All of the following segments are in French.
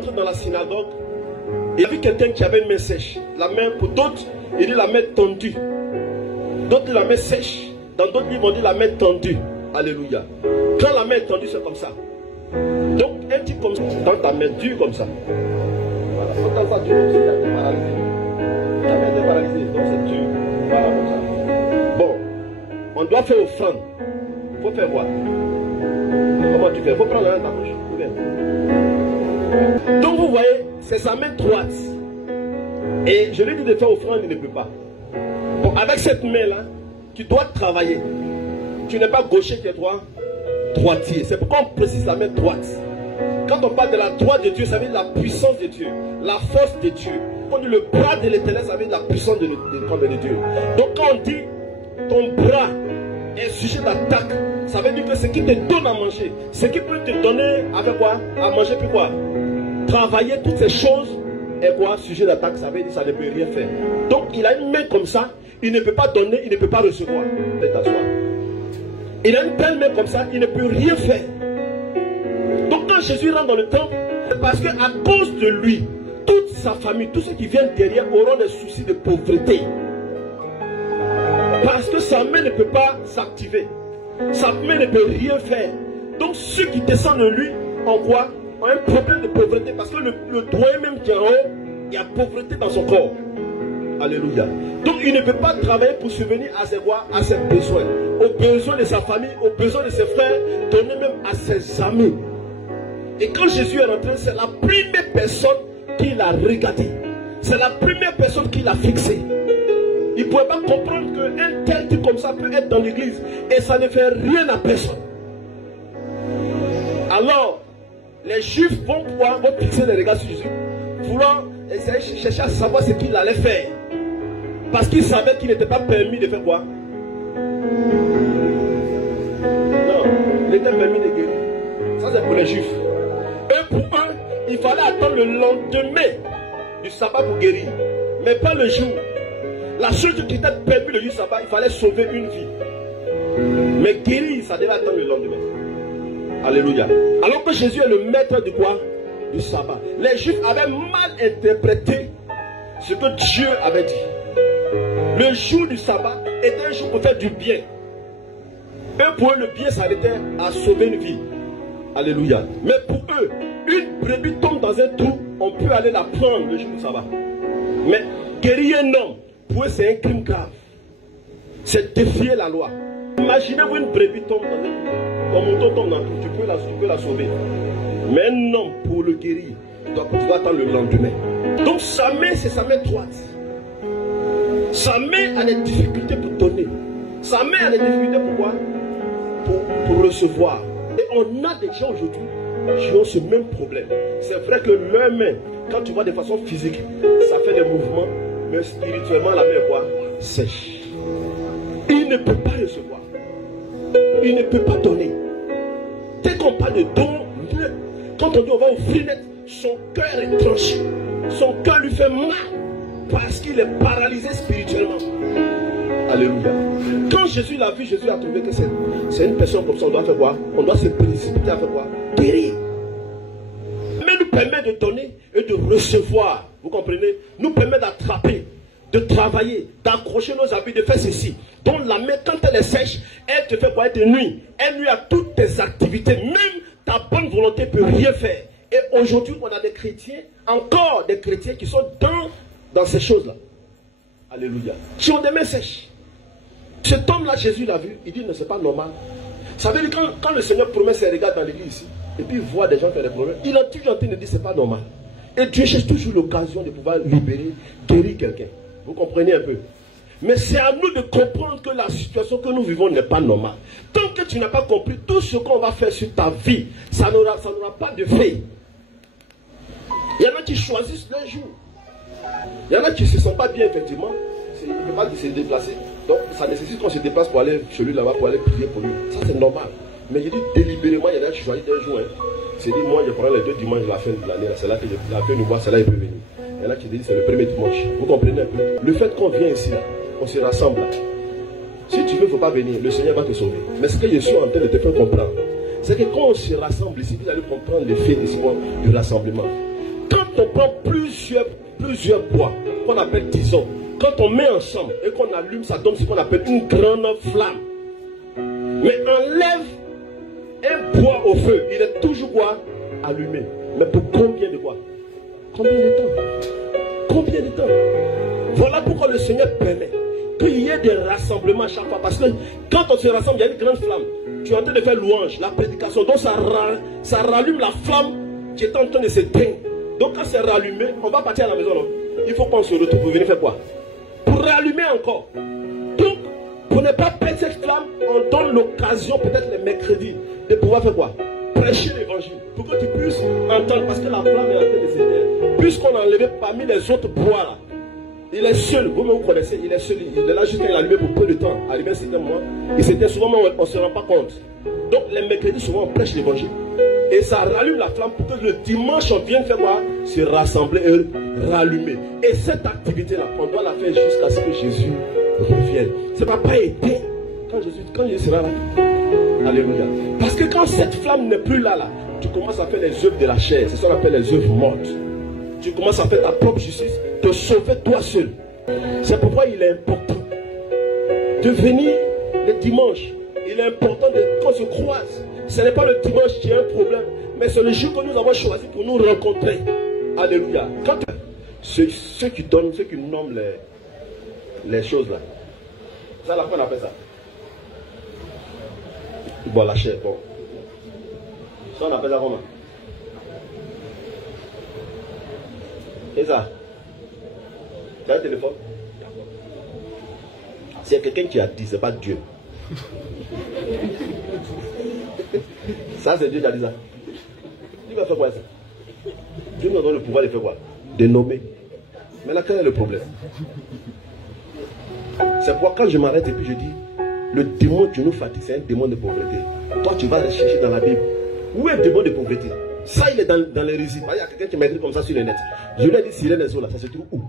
Entre dans la synagogue, il a vu quelqu'un qui avait une main sèche. La main, pour d'autres, il dit la main tendue. D'autres, la main sèche. Dans d'autres livres, on dit la main tendue. Alléluia. Quand la main est tendue, c'est comme ça. Donc, un type comme ça, dans ta main dure comme ça. Voilà. Quand ta main dure comme ça, tu es paralysé. Ta main est paralysée, donc c'est dur. Voilà, comme ça. Bon, on doit faire offrande. Il faut faire voir. Comment tu fais? Il faut prendre la main dans ta bouche. Donc, vous voyez, c'est sa main droite. Et je lui ai dit de faire offrande, il ne peut pas. Bon, avec cette main-là, tu dois travailler. Tu n'es pas gaucher, tu es droitier. C'est pourquoi on précise la main droite. Quand on parle de la droite de Dieu, ça veut dire la puissance de Dieu, la force de Dieu. Quand on dit le bras de l'Éternel, ça veut dire la puissance de Dieu. Donc quand on dit ton bras est sujet d'attaque, ça veut dire que ce qui te donne à manger, ce qui peut te donner avec quoi? À manger, puis quoi? Travailler toutes ces choses est quoi? Sujet d'attaque, ça veut dire que ça ne peut rien faire. Donc il a une main comme ça, il ne peut pas donner, il ne peut pas recevoir. Il a une belle main comme ça, il ne peut rien faire. Donc quand Jésus rentre dans le temple, c'est parce qu'à cause de lui, toute sa famille, tous ceux qui viennent derrière auront des soucis de pauvreté. Parce que sa main ne peut pas s'activer. Sa main ne peut rien faire. Donc ceux qui descendent de lui, en quoi? Ont un problème de pauvreté. Parce que le doigt même qui est en haut, il y a pauvreté dans son corps. Alléluia. Donc il ne peut pas travailler pour subvenir à ses quoi? À ses besoins. Aux besoins de sa famille, aux besoins de ses frères, donner même à ses amis. Et quand Jésus est rentré, c'est la première personne qui l'a regardé. C'est la première personne qui l'a fixé. Il ne pouvait pas comprendre qu'un tel type comme ça peut être dans l'église et ça ne fait rien à personne. Alors, les Juifs vont fixer les regards sur Jésus, vouloir essayer de chercher à savoir ce qu'il allait faire. Parce qu'ils savaient qu'il n'était pas permis de faire quoi? Non, il était permis de guérir. Ça c'est pour les Juifs. Et pour eux, il fallait attendre le lendemain du sabbat pour guérir. Mais pas le jour. La seule chose qui était permis le jour du sabbat, il fallait sauver une vie. Mais guérir, ça devait attendre le lendemain. Alléluia. Alors que Jésus est le maître de quoi? Du sabbat. Les Juifs avaient mal interprété ce que Dieu avait dit. Le jour du sabbat était un jour pour faire du bien. Et pour eux, le bien s'arrêtait à sauver une vie. Alléluia. Mais pour eux, une brebis tombe dans un trou, on peut aller la prendre le jour du sabbat. Mais guérir un homme, pour eux, c'est un crime grave. C'est défier la loi. Imaginez-vous une brebis tombe dans un trou. Ton mouton tombe dans un trou, tu peux la sauver. Mais un homme, pour le guérir, tu dois attendre le lendemain. Donc sa main, c'est sa main droite. Sa main a des difficultés pour donner. Sa main a des difficultés pour quoi? Pour recevoir. Et on a des gens aujourd'hui qui ont ce même problème. C'est vrai que leur main, quand tu vois de façon physique, ça fait des mouvements, mais spirituellement, la main quoi? Sèche. Il ne peut pas recevoir. Il ne peut pas donner. Dès qu'on parle de don, quand on dit on va offrir net, son cœur est tranché. Son cœur lui fait mal. Parce qu'il est paralysé spirituellement. Alléluia. Quand Jésus l'a vu, Jésus a trouvé que c'est une personne comme ça. On doit faire quoi? On doit se précipiter à faire quoi? Guérir. Mais nous permet de donner et de recevoir. Vous comprenez? Nous permet d'attraper, de travailler, d'accrocher nos habits, de faire ceci. Donc la main, quand elle est sèche, elle te fait quoi? Elle te nuit. Elle nuit à toutes tes activités. Même ta bonne volonté ne peut rien faire. Et aujourd'hui, on a des chrétiens, encore des chrétiens qui sont dans ces choses-là. Alléluia. Qui ont des mains sèches. Cet homme-là, Jésus l'a vu, il dit non, c'est pas normal. Ça veut dire quand le Seigneur promet ses regards dans l'église ici, et puis il voit des gens faire des problèmes, il a toujours en train de dire c'est pas normal. Et Dieu cherche toujours l'occasion de pouvoir libérer, guérir quelqu'un. Vous comprenez un peu? Mais c'est à nous de comprendre que la situation que nous vivons n'est pas normale. Tant que tu n'as pas compris tout ce qu'on va faire sur ta vie, ça n'aura pas de fait. Il y en a qui choisissent leur jour. Il y en a qui ne se sentent pas bien, effectivement. Ils ne peuvent pas se déplacer. Donc, ça nécessite qu'on se déplace pour aller chez lui là-bas, pour aller prier pour lui. Ça, c'est normal. Mais je dis délibérément, il y en a qui choisissent un jour. C'est dit, moi, je prends les 2 dimanches de la fin de l'année. C'est là que la fin du mois, c'est là qu'il peut venir. Il y en a qui disent, c'est le premier dimanche. Vous comprenez un peu? Le fait qu'on vient ici, là, on se rassemble là. Si tu veux, il ne faut pas venir. Le Seigneur va te sauver. Mais ce que je suis en train de te faire comprendre, c'est que quand on se rassemble ici, vous allez comprendre l'effet du rassemblement. on prend plusieurs bois, qu'on appelle tisons, quand on met ensemble et qu'on allume, ça donne ce qu'on appelle une grande flamme. Mais enlève un bois au feu, il est toujours quoi? Allumé. Mais pour combien de quoi? Combien de temps? Combien de temps? Voilà pourquoi le Seigneur permet qu'il y ait des rassemblements à chaque fois. Parce que quand on se rassemble, il y a une grande flamme. Tu es en train de faire louange, la prédication. Donc ça rallume la flamme qui est en train de s'éteindre. Donc quand c'est rallumé, on va partir à la maison. Non? Il faut qu'on se retrouve pour venir faire quoi? Pour rallumer encore. Donc, pour ne pas perdre cette flamme, on donne l'occasion, peut-être les mercredis, de pouvoir faire quoi? Prêcher l'évangile. Pour que tu puisses entendre, parce que la flamme est en train de s'éteindre. Puisqu'on a enlevé parmi les autres bois là, il est seul, vous-même vous connaissez, il est seul, il est là jusqu'à allumé pour peu de temps. Allumé c'était moi, et c'était souvent on ne se rend pas compte. Donc les mercredis souvent on prêche l'évangile. Et ça rallume la flamme pour que le dimanche on vienne faire quoi? Se rassembler et rallumer. Et cette activité-là, on doit la faire jusqu'à ce que Jésus revienne. Ça ne va pas aider quand Jésus sera là. Alléluia. Parce que quand cette flamme n'est plus là, tu commences à faire les œuvres de la chair. C'est ce qu'on appelle les œuvres mortes. Tu commences à faire ta propre justice, te sauver toi seul. C'est pourquoi il est important de venir le dimanche. Il est important qu'on se croise. Ce n'est pas le dimanche qui a un problème, mais c'est le jour que nous avons choisi pour nous rencontrer. Alléluia. Quand ceux qui donnent, ceux qui nomment les choses là, ça là, qu'on appelle ça? Bon, la chair, bon. Ça on appelle ça comment? Et ça? Tu as un téléphone? C'est quelqu'un qui a dit, c'est pas Dieu. Ça c'est Dieu qui a dit ça. Il va faire quoi ça? Dieu nous donne le pouvoir de faire quoi? De nommer. Mais là, quel est le problème? C'est pourquoi quand je m'arrête et puis je dis, le démon qui nous fatigue, c'est un démon de pauvreté. Toi, tu vas le chercher dans la Bible. Où est le démon de pauvreté? Ça, il est dans les récits. Il y a quelqu'un qui m'a écrit comme ça sur le net. Je lui ai dit, Sirène les eaux là, ça se trouve où?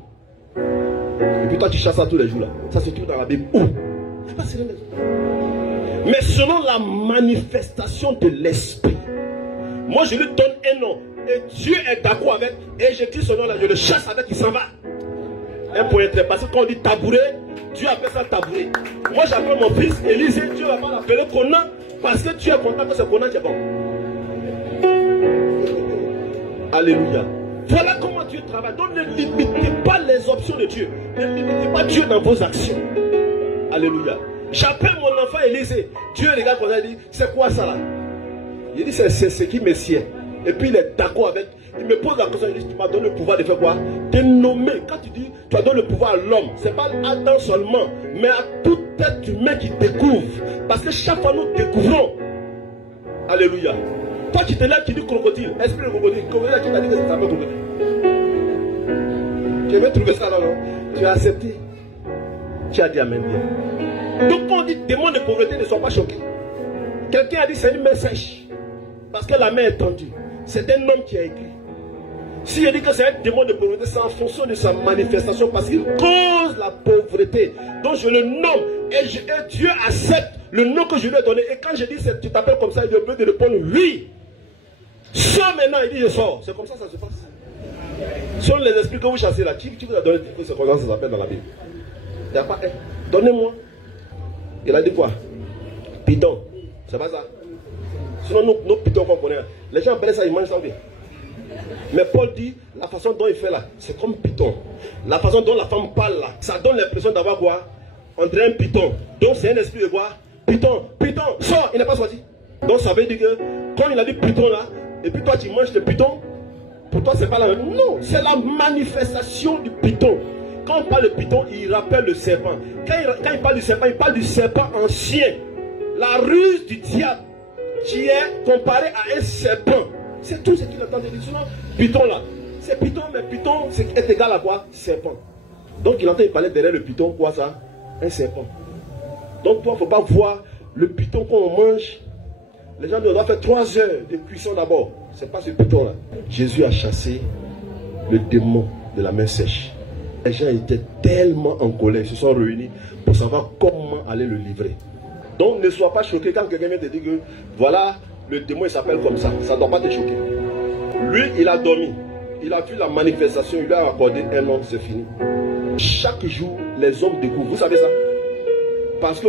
Et puis toi, tu chasses ça tous les jours là. Ça se trouve dans la Bible où? Il n'y a pas Sirène les eaux. Mais selon la manifestation de l'esprit, moi je lui donne un nom. Et Dieu est d'accord avec. Et j'écris ce nom là, je le chasse avec, il s'en va. Un point très. Parce que quand on dit tabouret, Dieu appelle ça tabouret. Moi j'appelle mon fils Élisée, Dieu va pas l'appeler Conan. Parce que tu es content que c'est Conan qui est bon. Alléluia. Voilà comment Dieu travaille. Donc ne limitez pas les options de Dieu. Ne limitez pas Dieu dans vos actions. Alléluia. J'appelle mon enfant Élisée. Dieu regarde comme ça et dit, c'est quoi ça là? Il dit, c'est ce qui me sied. Et puis il est d'accord avec. Il me pose la question, il dit, tu m'as donné le pouvoir de faire quoi? De nommer. Quand tu dis, tu as donné le pouvoir à l'homme, ce n'est pas à Adam seulement, mais à tout être humain qui découvre. Parce que chaque fois nous découvrons. Alléluia. Toi qui te lèves, qui dis crocodile, esprit de crocodile, crocodile qui t'a dit que c'est un crocodile. Tu veux trouver ça là, non? Tu as accepté. Tu as dit amen bien. Donc quand on dit démon de pauvreté, ne sois pas choqué. Quelqu'un a dit c'est une main sèche. Parce que la main est tendue. C'est un homme qui a écrit. Si je dis que c'est un démon de pauvreté, c'est en fonction de sa manifestation. Parce qu'il cause la pauvreté. Donc je le nomme. Et Dieu accepte le nom que je lui ai donné. Et quand je dis tu t'appelles comme ça, il est obligé de répondre oui. Sors maintenant, il dit je sors. C'est comme ça que ça se passe. Selon les esprits que vous chassez là, qui vous a donné que c'est comme ça que ça s'appelle dans la Bible? Il n'y a pas un. Donnez-moi. Il a dit quoi? Python. C'est pas ça. Sinon, nos pythons qu'on connaît, les gens appellent ça, ils mangent ça bien. Mais Paul dit, la façon dont il fait là, c'est comme python. La façon dont la femme parle là, ça donne l'impression d'avoir quoi? On dirait un python. Donc c'est un esprit de quoi? Python. Python, sors, il n'est pas sorti. Donc ça veut dire que, quand il a dit python là, et puis toi tu manges le python, pour toi c'est pas la même. Non, c'est la manifestation du python. Quand on parle de python, il rappelle le serpent. Quand il parle du serpent, il parle du serpent ancien. La ruse du diable qui est comparé à un serpent. C'est tout ce qu'il entend de dire. Sinon, python là, c'est python, mais python est égal à quoi? Serpent. Donc il entend parler derrière le python, quoi ça? Un serpent. Donc toi, il ne faut pas voir le python qu'on mange. Les gens doivent faire 3 heures de cuisson d'abord. C'est pas ce python là. Jésus a chassé le démon de la main sèche. Les gens étaient tellement en colère, ils se sont réunis pour savoir comment aller le livrer. Donc ne sois pas choqué quand quelqu'un vient te dire que voilà, le démon il s'appelle comme ça. Ça ne doit pas te choquer. Lui, il a dormi. Il a vu la manifestation, il lui a accordé un an, c'est fini. Chaque jour, les hommes découvrent. Vous savez ça? Parce que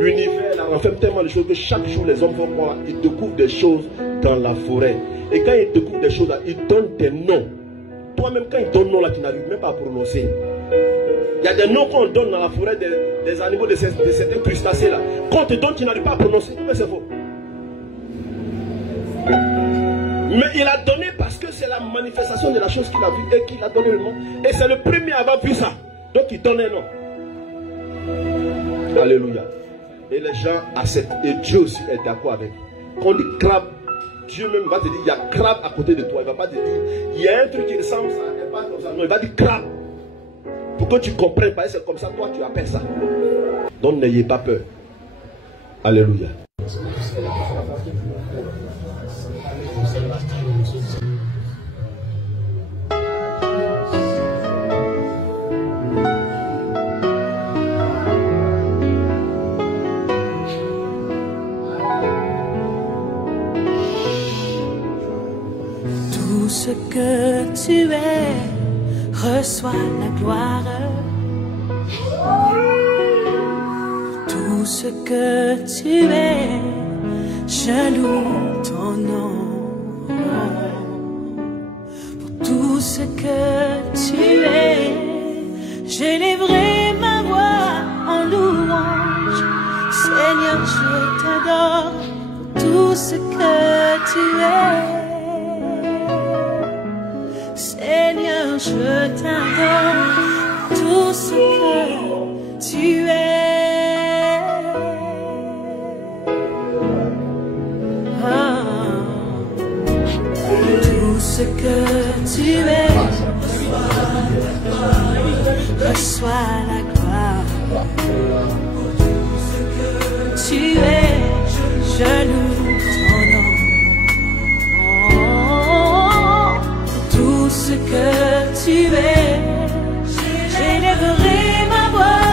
l'univers renferme tellement de choses que chaque jour, les hommes vont voir. Ils découvrent des choses dans la forêt. Et quand ils découvrent des choses, là, ils donnent des noms. Toi-même, quand ils donnent des noms, là, tu n'arrives même pas à prononcer. Il y a des noms qu'on donne dans la forêt des animaux, de certains crustacés là. Quand on te donne, tu n'arrives pas à prononcer. Mais c'est faux. Mais il a donné parce que c'est la manifestation de la chose qu'il a vue et qu'il a donné le nom. Et c'est le premier à avoir vu ça. Donc il donne un nom. Alléluia. Et les gens acceptent. Et Dieu aussi est d'accord avec. Quand on dit crabe, Dieu même va te dire, il y a crabe à côté de toi. Il ne va pas te dire, il y a un truc qui ressemble à ça. Non, il va dire crabe. Pour que tu comprennes, parce que c'est comme ça, toi tu appelles ça. Donc n'ayez pas peur. Alléluia. Tout ce que tu es reçoit la gloire. Tout ce que tu es, je loue ton nom. Pour tout ce que tu es, j'élèverai ma voix en louange. Seigneur, je t'adore pour tout ce que tu es. Seigneur, je t'adore pour tout ce que tu es. Tout ce que tu es, reçois la gloire. Tout ce que tu es, je loue ton nom. Tout ce que tu es, j'élèverai ma voix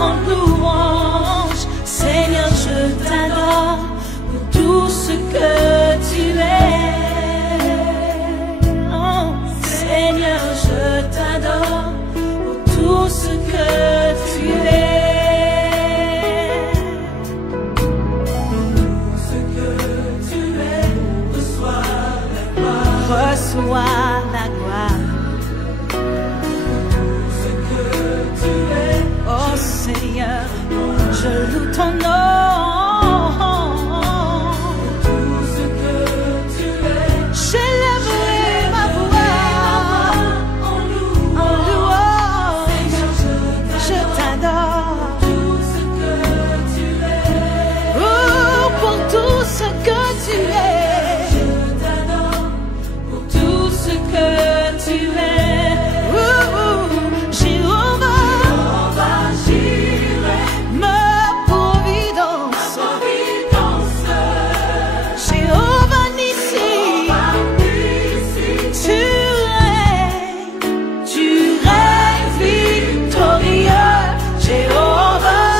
en louange. Seigneur, je t'adore pour tout ce que tu es. Seigneur, je t'adore pour tout ce que tu es. Tout ce que tu es, reçois la gloire. Reçois la gloire. Tout ce que tu es, oh Seigneur, je loue ton nom. Tout ce que tu es, j'élèverai ma voix. Tout ce que tu es, je t'adore pour tout ce que tu es. Jéhovah, Jireh, ma providence. Jéhovah Nissi, tu règnes victorieux. Jéhovah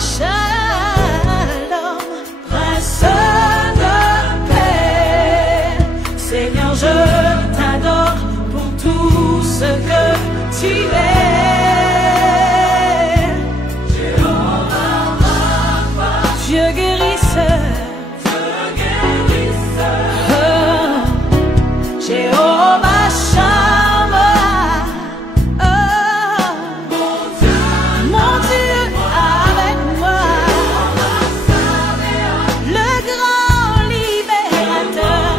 Shalom, Prince de paix. Seigneur, je t'adore pour tout ce que tu es. Dieu guérisseur, Jéhovah Shammah, mon Dieu avec moi, le grand libérateur.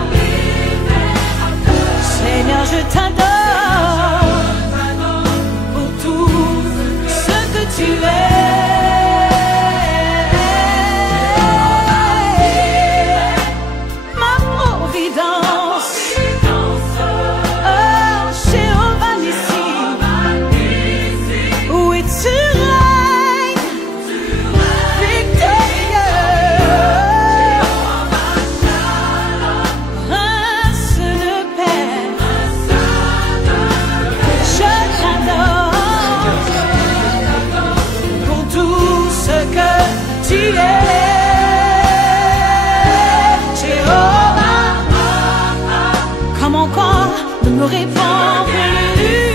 Seigneur, je t'adore pour tout ce que tu es. Ma providence, oh Jéhovah Nissi, oui tu règnes victorieux. Prince de paix, je t'adore pour tout ce que tu es. Jéhovah, comme encore le me répand plus.